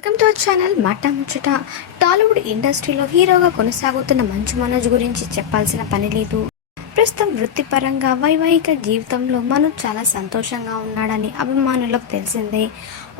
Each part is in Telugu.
వెల్కమ్ టు అవర్ ఛానల్ మాట ముచ్చట టాలీవుడ్ ఇండస్ట్రీలో హీరోగా కొనసాగుతున్న మంచు మనోజ్ గురించి చెప్పాల్సిన పని లేదు. ప్రస్తుతం వృత్తిపరంగా వైవాహిక జీవితంలో మనోజ్ చాలా సంతోషంగా ఉన్నాడని అభిమానులకు తెలిసిందే.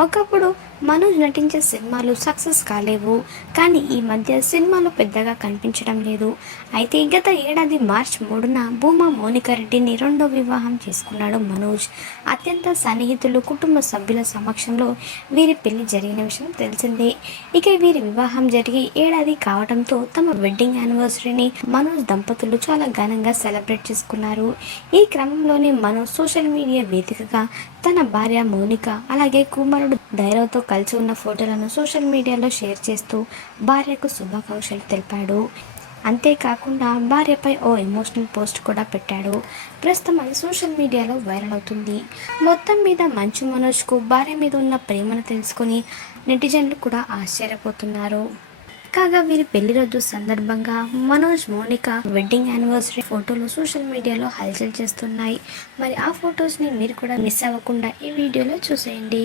ఒకప్పుడు మనోజ్ నటించే సినిమాలు సక్సెస్ కాలేవు కానీ ఈ మధ్య సినిమాలు పెద్దగా కనిపించడం లేదు. అయితే గత ఏడాది మార్చ్ మూడున భూమా మోనికా రెడ్డిని రెండో వివాహం చేసుకున్నాడు మనోజ్. అత్యంత సన్నిహితులు కుటుంబ సభ్యుల సమక్షంలో వీరి పెళ్ళి జరిగిన విషయం తెలిసిందే. ఇక వీరి వివాహం జరిగి ఏడాది కావడంతో తమ వెడ్డింగ్ యానివర్సరీని మనోజ్ దంపతులు చాలా ఘనంగా సెలబ్రేట్ చేసుకున్నారు. ఈ క్రమంలోనే మనోజ్ సోషల్ మీడియా వేదికగా తన భార్య మౌనిక అలాగే కుమారుడు ధైర్యతో కలిసి ఉన్న ఫోటోలను సోషల్ మీడియాలో షేర్ చేస్తూ భార్యకు శుభాకాంక్షలు తెలిపాడు. అంతేకాకుండా భార్యపై ఓ ఎమోషనల్ పోస్ట్ కూడా పెట్టాడు. ప్రస్తుతం అది సోషల్ మీడియాలో వైరల్ అవుతుంది. మొత్తం మీద మంచు మనోజ్కు భార్య మీద ఉన్న ప్రేమను తెలుసుకొని నెటిజన్లు కూడా ఆశ్చర్యపోతున్నారు. కాగా వీరి పెళ్ళి రోజు సందర్భంగా మనోజ్ మోనిక వెడ్డింగ్ యానివర్సరీ ఫోటోలు సోషల్ మీడియాలో హల్చల్ చేస్తున్నాయి. మరి ఆ ఫొటోస్ని మీరు కూడా మిస్ అవ్వకుండా ఈ వీడియోలో చూసేయండి.